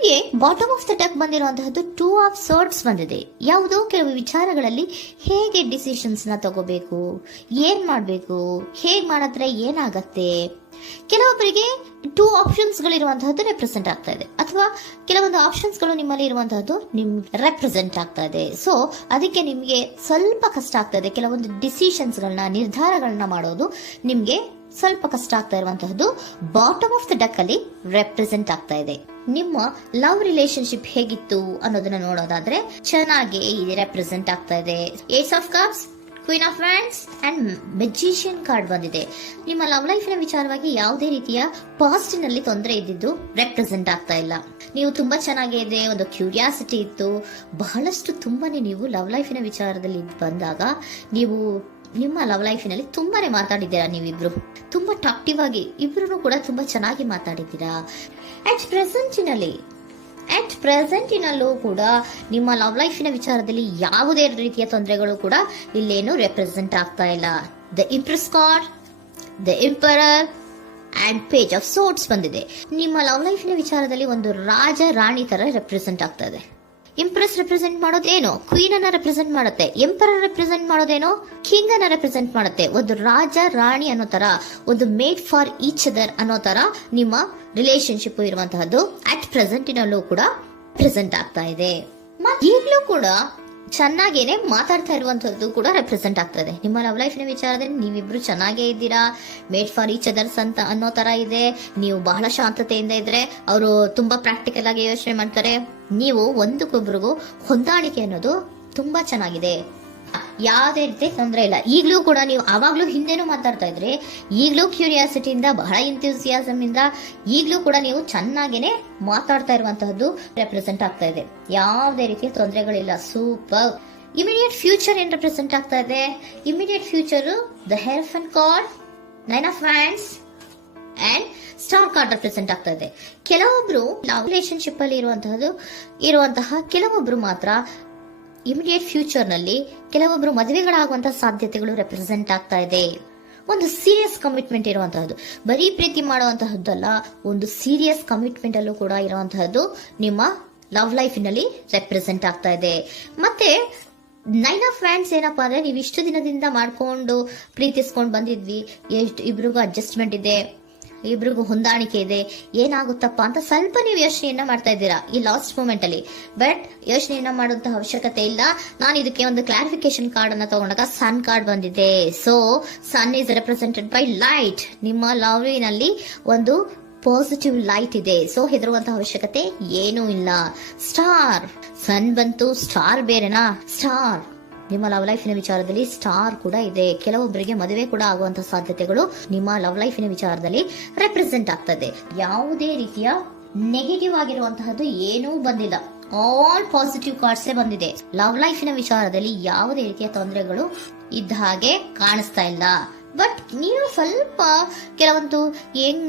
ನಿಮಗೆ bottom of the deck ಬಂದಿರುವಂತಹದ್ದು 2 of swords ಬಂದಿದೆ. ಯಾವುದೋ ಕೆಲವು ವಿಚಾರಗಳಲ್ಲಿ ಹೇಗೆ ಡಿಸಿಷನ್ಸ್ ನ ತಗೋಬೇಕು, ಏನ್ ಮಾಡ್ಬೇಕು, ಹೇಗ್ ಮಾಡಿದ್ರೆ ಏನಾಗತ್ತೆ. ಕೆಲವೊಬ್ಬರಿಗೆ 2 ಆಪ್ಷನ್ಸ್ ಗಳಿರುವಂತಹದ್ದು ರೆಪ್ರೆಸೆಂಟ್ ಆಗ್ತಾ ಇದೆ, ಅಥವಾ ಕೆಲವೊಂದು ಆಪ್ಷನ್ಸ್ ಗಳು ನಿಮ್ಮಲ್ಲಿ ಇರುವಂತಹದ್ದು ನಿಮ್ಗೆ ರೆಪ್ರೆಸೆಂಟ್ ಆಗ್ತಾ ಇದೆ. ಸೊ ಅದಕ್ಕೆ ನಿಮ್ಗೆ ಸ್ವಲ್ಪ ಕಷ್ಟ ಆಗ್ತಾ ಇದೆ. ಕೆಲವೊಂದು ಡಿಸಿಷನ್ಸ್ ಗಳನ್ನ, ನಿರ್ಧಾರಗಳನ್ನ ಮಾಡೋದು ನಿಮ್ಗೆ ಸ್ವಲ್ಪ ಕಷ್ಟ ಆಗ್ತಾ ಇರುವಂತಹದ್ದು ಬಾಟಮ್ ಆಫ್ ದ ಡೆಕ್ ಅಲ್ಲಿ ರೆಪ್ರೆಸೆಂಟ್ ಆಗ್ತಾ ಇದೆ. ನಿಮ್ಮ ಲವ್ ರಿಲೇಶನ್ಶಿಪ್ ಹೇಗಿತ್ತು ಅನ್ನೋದನ್ನ ನೋಡೋದಾದ್ರೆ ಚೆನ್ನಾಗಿ ರೆಪ್ರೆಸೆಂಟ್ ಆಗ್ತಾ ಇದೆ. Ace of cups, queen of wands and magician card ಬಂದಿದೆ. ನಿಮ್ಮ ಲವ್ ಲೈಫ್ ನ ವಿಚಾರವಾಗಿ ಯಾವುದೇ ರೀತಿಯ ಪಾಸ್ಟ್ ನಲ್ಲಿ ತೊಂದರೆ ಇದ್ದಿದ್ದು ರೆಪ್ರೆಸೆಂಟ್ ಆಗ್ತಾ ಇಲ್ಲ. ನೀವು ತುಂಬಾ ಚೆನ್ನಾಗಿದೆ, ಒಂದು ಕ್ಯೂರಿಯಾಸಿಟಿ ಇತ್ತು, ಬಹಳಷ್ಟು ತುಂಬಾನೇ ನೀವು ಲವ್ ಲೈಫಿನ ವಿಚಾರದಲ್ಲಿ ಬಂದಾಗ ನೀವು ನಿಮ್ಮ ಲವ್ ಲೈಫಿನಲ್ಲಿ ತುಂಬಾನೇ ಮಾತಾಡಿದ್ದೀರಾ. ನೀವಿಬ್ರು ತುಂಬಾ ಟಾಕ್ಟಿವ್ ಆಗಿ ಇಬ್ರು ಕೂಡ ತುಂಬಾ ಚೆನ್ನಾಗಿ ಮಾತಾಡಿದ್ದೀರಾ. ಅಟ್ ಪ್ರೆಸೆಂಟಿನಲ್ಲೂ ಕೂಡ ನಿಮ್ಮ ಲವ್ ಲೈಫಿನ ವಿಚಾರದಲ್ಲಿ ಯಾವುದೇ ರೀತಿಯ ತೊಂದರೆಗಳು ಕೂಡ ಇಲ್ಲೇನು ರೆಪ್ರೆಸೆಂಟ್ ಆಗ್ತಾ ಇಲ್ಲ. The empress card, the emperor and page of swords ಬಂದಿದೆ. ನಿಮ್ಮ ಲವ್ ಲೈಫಿನ ವಿಚಾರದಲ್ಲಿ ಒಂದು ರಾಜ ರಾಣಿ ತರ ರೆಪ್ರೆಸೆಂಟ್ ಆಗ್ತಾ ಇದೆ. ಇಂಪ್ರೆಸ್ ರೆಪ್ರೆಸೆಂಟ್ ಮಾಡೋದೇನೋ ಕ್ವೀನ್ ಅನ್ನ ರೆಪ್ರೆಸೆಂಟ್ ಮಾಡುತ್ತೆ, ಎಂಪರರ್ ರೆಪ್ರೆಸೆಂಟ್ ಮಾಡೋದೇನೋ ಕಿಂಗ್ ಅನ್ನ ರೆಪ್ರೆಸೆಂಟ್ ಮಾಡುತ್ತೆ. ಒಂದು ರಾಜ ರಾಣಿ ಅನ್ನೋ ತರ, ಒಂದು ಮೇಡ್ ಫಾರ್ ಈಚ್ ಅದರ್ ಅನ್ನೋ ತರ ನಿಮ್ಮ ರಿಲೇಶನ್ಶಿಪ್ ಇರುವಂತಹದ್ದು ಅಟ್ ಪ್ರೆಸೆಂಟಿನಲ್ಲೂ ಕೂಡ ಪ್ರೆಸೆಂಟ್ ಆಗ್ತಾ ಇದೆ. ಈಗಲೂ ಕೂಡ ಚೆನ್ನಾಗೇನೆ ಮಾತಾಡ್ತಾ ಇರುವಂತದ್ದು ಕೂಡ ರೆಪ್ರೆಸೆಂಟ್ ಆಗ್ತಾ ಇದೆ. ನಿಮ್ಮ ಲವ್ ಲೈಫ್ ನ ವಿಚಾರದಲ್ಲಿ ನೀವಿಬ್ರು ಚೆನ್ನಾಗೇ ಇದ್ದೀರಾ, ಮೇಡ್ ಫಾರ್ ಈಚ್ ಅದರ್ಸ್ ಅಂತ ಅನ್ನೋ ತರ ಇದೆ. ನೀವು ಬಹಳ ಶಾಂತತೆಯಿಂದ ಇದ್ರೆ ಅವರು ತುಂಬಾ ಪ್ರಾಕ್ಟಿಕಲ್ ಆಗಿ ಯೋಚನೆ ಮಾಡ್ತಾರೆ. ನೀವು ಒಂದಕ್ಕೊಬ್ರಿಗೂ ಹೊಂದಾಣಿಕೆ ಅನ್ನೋದು ತುಂಬಾ ಚೆನ್ನಾಗಿದೆ, ಯಾವುದೇ ರೀತಿ ತೊಂದರೆ ಇಲ್ಲ. ಈಗಲೂ ಕೂಡ ನೀವು ಆವಾಗ್ಲೂ ಹಿಂದೆನೂ ಮಾತಾಡ್ತಾ ಇದ್ರಿ, ಈಗಲೂ ಕ್ಯೂರಿಯಾಸಿಟಿಯಿಂದ, ಬಹಳ ಇಂಥ್ಯೂಸಿಯಾಸಮ್ ಇಂದ ಈಗಲೂ ಕೂಡ ನೀವು ಚೆನ್ನಾಗೇನೆ ಮಾತಾಡ್ತಾ ಇರುವಂತಹದ್ದು ರೆಪ್ರೆಸೆಂಟ್ ಆಗ್ತಾ ಇದೆ. ಯಾವುದೇ ರೀತಿಯ ತೊಂದರೆಗಳಿಲ್ಲ, ಸೂಪರ್. ಇಮಿಡಿಯೇಟ್ ಫ್ಯೂಚರ್ ಏನ್ ರೆಪ್ರೆಸೆಂಟ್ ಆಗ್ತಾ ಇದೆ? Immediate future the hierophant card, 9 of wands and star card represent ಆಗ್ತಾ ಇದೆ. ಕೆಲವೊಬ್ರು ಲವ್ ರಿಲೇಶನ್ಶಿಪ್ ಅಲ್ಲಿ ಇರುವಂತಹ ಕೆಲವೊಬ್ರು ಮಾತ್ರ ಇಮಿಡಿಯೇಟ್ ಫ್ಯೂಚರ್ ನಲ್ಲಿ ಕೆಲವೊಬ್ರು ಮದುವೆಗಳಾಗುವಂತಹ ಸಾಧ್ಯತೆಗಳು ರೆಪ್ರೆಸೆಂಟ್ ಆಗ್ತಾ ಇದೆ. ಒಂದು ಸೀರಿಯಸ್ ಕಮಿಟ್ಮೆಂಟ್ ಇರುವಂತಹದ್ದು, ಬರೀ ಪ್ರೀತಿ ಮಾಡುವಂತಹದ್ದಲ್ಲ, ಒಂದು ಸೀರಿಯಸ್ ಕಮಿಟ್ಮೆಂಟ್ ಅಲ್ಲೂ ಕೂಡ ಇರುವಂತಹದ್ದು ನಿಮ್ಮ ಲವ್ ಲೈಫಿನಲ್ಲಿ ರೆಪ್ರೆಸೆಂಟ್ ಆಗ್ತಾ ಇದೆ. ಮತ್ತೆ 9 ಆಫ್ ವ್ಯಾಂಡ್ಸ್ ಏನಪ್ಪಾ ಅಂದ್ರೆ, ನೀವು ಇಷ್ಟು ದಿನದಿಂದ ಮಾಡ್ಕೊಂಡು ಪ್ರೀತಿಸ್ಕೊಂಡು ಬಂದಿದ್ವಿ, ಇಬ್ರಿಗೂ ಅಡ್ಜಸ್ಟ್ಮೆಂಟ್ ಇದೆ, ಇಬ್ರಿಗೂ ಹೊಂದಾಣಿಕೆ ಇದೆ, ಏನಾಗುತ್ತಪ್ಪ ಅಂತ ಸ್ವಲ್ಪ ನೀವು ಯೋಚನೆಯನ್ನ ಮಾಡ್ತಾ ಇದ್ದೀರಾ ಈ ಲಾಸ್ಟ್ ಮೂಮೆಂಟ್ ಅಲ್ಲಿ. ಬಟ್ ಯೋಚನೆಯನ್ನ ಮಾಡುವಂತಹ ಅವಶ್ಯಕತೆ ಇಲ್ಲ. ನಾನು ಇದಕ್ಕೆ ಒಂದು ಕ್ಲಾರಿಫಿಕೇಶನ್ ಕಾರ್ಡ್ ಅನ್ನ ತಗೊಂಡಾಗ ಸನ್ ಕಾರ್ಡ್ ಬಂದಿದೆ. So sun is represented by light. ನಿಮ್ಮ ಲವ್ನಲ್ಲಿ ಒಂದು ಪಾಸಿಟಿವ್ ಲೈಟ್ ಇದೆ. ಸೊ ಹೆದರುವಂತಹ ಅವಶ್ಯಕತೆ ಏನೂ ಇಲ್ಲ. ಸ್ಟಾರ್, ಸನ್ ಬಂತು, ಸ್ಟಾರ್ ಬೇರೆನಾ? ಸ್ಟಾರ್ ನಿಮ್ಮ ಲವ್ ಲೈಫಿನ ವಿಚಾರದಲ್ಲಿ ಸ್ಟಾರ್ ಕೂಡ ಇದೆ. ಕೆಲವೊಬ್ಬರಿಗೆ ಮದುವೆ ಕೂಡ ಆಗುವಂತಹ ಸಾಧ್ಯತೆಗಳು ನಿಮ್ಮ ಲವ್ ಲೈಫಿನ ವಿಚಾರದಲ್ಲಿ ರೆಪ್ರೆಸೆಂಟ್ ಆಗ್ತದೆ. ಯಾವುದೇ ರೀತಿಯ ನೆಗೆಟಿವ್ ಆಗಿರುವಂತಹದ್ದು ಏನೂ ಬಂದಿಲ್ಲ, ಆಲ್ ಪಾಸಿಟಿವ್ ಕಾರ್ಡ್ಸೇ ಬಂದಿದೆ. ಲವ್ ಲೈಫಿನ ವಿಚಾರದಲ್ಲಿ ಯಾವುದೇ ರೀತಿಯ ತೊಂದರೆಗಳು ಇದ್ದ ಹಾಗೆ ಕಾಣಿಸ್ತಾ ಇಲ್ಲ. ಬಟ್ ನೀವು ಸ್ವಲ್ಪ ಕೆಲವೊಂದು ಏನ್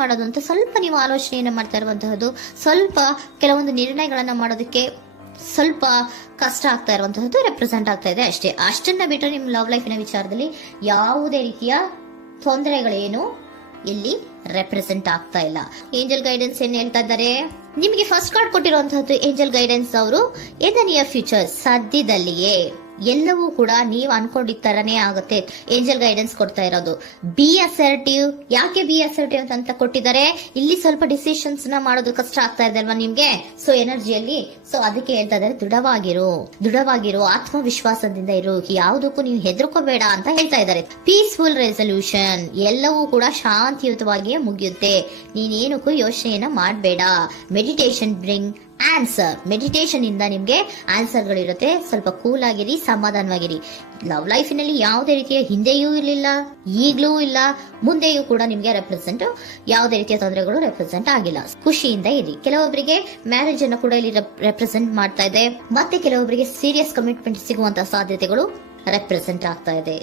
ಮಾಡೋದು ಅಂತ ಸ್ವಲ್ಪ ನೀವು ಆಲೋಚನೆಯನ್ನ ಮಾಡ್ತಾ ಇರುವಂತಹದ್ದು, ಸ್ವಲ್ಪ ಕೆಲವೊಂದು ನಿರ್ಣಯಗಳನ್ನ ಮಾಡೋದಕ್ಕೆ ಸ್ವಲ್ಪ ಕಷ್ಟ ಆಗ್ತಾ ಇರುವಂತಹದ್ದು ರೆಪ್ರೆಸೆಂಟ್ ಆಗ್ತಾ ಇದೆ ಅಷ್ಟೇ. ಅಷ್ಟನ್ನ ಬಿಟ್ಟರೆ ನಿಮ್ಮ ಲವ್ ಲೈಫಿನ ವಿಚಾರದಲ್ಲಿ ಯಾವುದೇ ರೀತಿಯ ತೊಂದರೆಗಳೇನು ಇಲ್ಲಿ ರೆಪ್ರೆಸೆಂಟ್ ಆಗ್ತಾ ಇಲ್ಲ. ಏಂಜಲ್ ಗೈಡೆನ್ಸ್ ಏನ್ ಹೇಳ್ತಾ ಇದ್ದಾರೆ? ನಿಮಗೆ ಫಸ್ಟ್ ಕಾರ್ಡ್ ಕೊಟ್ಟಿರುವಂತಹದ್ದು ಏಂಜಲ್ ಗೈಡೆನ್ಸ್ ಅವರು ಇನ್ ದ ನಿಯರ್ ಫ್ಯೂಚರ್, ಸದ್ಯದಲ್ಲಿಯೇ ಎಲ್ಲವೂ ಕೂಡ ನೀವು ಅನ್ಕೊಂಡಿದ್ದ ತರನೇ ಆಗುತ್ತೆ. ಏಂಜಲ್ ಗೈಡೆನ್ಸ್ ಕೊಡ್ತಾ ಇರೋದು ಬಿ ಅಸರ್ಟಿವ್. ಯಾಕೆ ಬಿ ಅಸರ್ಟಿವ್ ಅಂತ ಕೊಟ್ಟಿದ್ದಾರೆ? ಇಲ್ಲಿ ಸ್ವಲ್ಪ ಡಿಸಿಷನ್ಸ್ ನ ಮಾಡೋದು ಕಷ್ಟ ಆಗ್ತಾ ಇದೆ ಅಲ್ವಾ ನಿಮ್ಗೆ, ಸೊ ಎನರ್ಜಿಯಲ್ಲಿ. ಸೊ ಅದಕ್ಕೆ ಹೇಳ್ತಾ ಇದ್ದಾರೆ ದೃಢವಾಗಿರು, ಆತ್ಮವಿಶ್ವಾಸದಿಂದ ಇರು, ಯಾವುದಕ್ಕೂ ನೀವು ಹೆದರ್ಕೋಬೇಡ ಅಂತ ಹೇಳ್ತಾ ಇದ್ದಾರೆ. ಪೀಸ್ಫುಲ್ ರೆಸಲ್ಯೂಷನ್, ಎಲ್ಲವೂ ಕೂಡ ಶಾಂತಿಯುತವಾಗಿಯೇ ಮುಗಿಯುತ್ತೆ, ನೀನೇನಕ್ಕೂ ಯೋಚನೆಯನ್ನ ಮಾಡಬೇಡ. ಮೆಡಿಟೇಷನ್ ಬ್ರಿಂಗ್ ಆನ್ಸರ್, ಮೆಡಿಟೇಷನ್ ಇಂದ ನಿಮ್ಗೆ ಆನ್ಸರ್ ಗಳಿರುತ್ತೆ. ಸ್ವಲ್ಪ ಕೂಲ್ ಆಗಿರಿ, ಸಮಾಧಾನವಾಗಿರಿ. ಲವ್ ಲೈಫಿನಲ್ಲಿ ಯಾವುದೇ ರೀತಿಯ ಹಿಂದೆಯೂ ಇರಲಿಲ್ಲ, ಈಗ್ಲೂ ಇಲ್ಲ, ಮುಂದೆಯೂ ಕೂಡ ನಿಮ್ಗೆ ಯಾವುದೇ ರೀತಿಯ ತೊಂದರೆಗಳು ರೆಪ್ರೆಸೆಂಟ್ ಆಗಿಲ್ಲ. ಖುಷಿಯಿಂದ ಇರಿ. ಕೆಲವೊಬ್ಬರಿಗೆ ಮ್ಯಾರೇಜ್ ಅನ್ನು ಕೂಡ ಇಲ್ಲಿ ರೆಪ್ರೆಸೆಂಟ್ ಮಾಡ್ತಾ ಇದೆ. ಮತ್ತೆ ಕೆಲವೊಬ್ಬರಿಗೆ ಸೀರಿಯಸ್ ಕಮಿಟ್ಮೆಂಟ್ ಸಿಗುವಂತಹ ಸಾಧ್ಯತೆಗಳು ರೆಪ್ರೆಸೆಂಟ್ ಆಗ್ತಾ ಇದೆ.